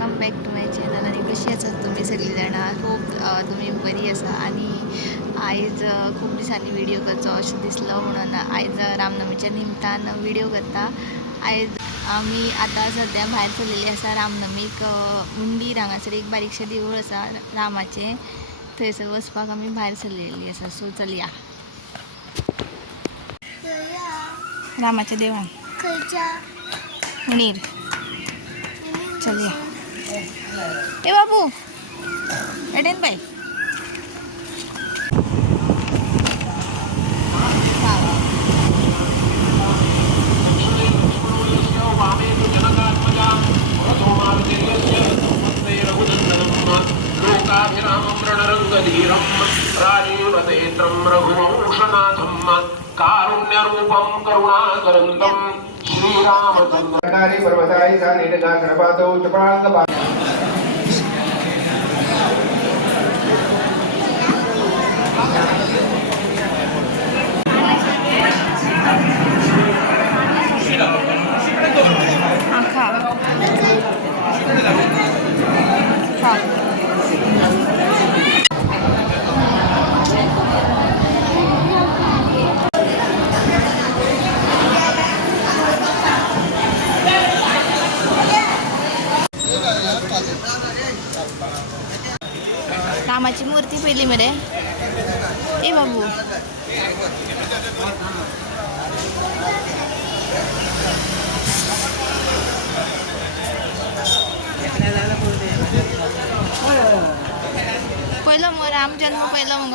Welcome back to my channel. आणि कशी आसात तुम्ही सगळी जाणां? खूप तुम्ही बरी आसा. आणि आयज खूप दिसांनी व्हिडिओ करचो अशें दिसलो म्हणून आयज रामनमीच्या निमतान व्हिडिओ करता. आयज आमी आतां सद्या भायर सरलेली आसा रामनमीक. मुंडीर हांगासर एक बारीकशें देवूळ आसा रामाचें, थंयसर वचपाक आमी भायर सरलेली आसा. सो चलया रामाच्या देवळान मुंडीर. चलया. ए बाबू एडेन बाई. श्रीरामचंद्र पर्वताय सा नीटगा गणपातो चपळांग रामाची मूर्ती पहिली मरे. ए बाबू पहिलं मग राम जन्म पहिलं मग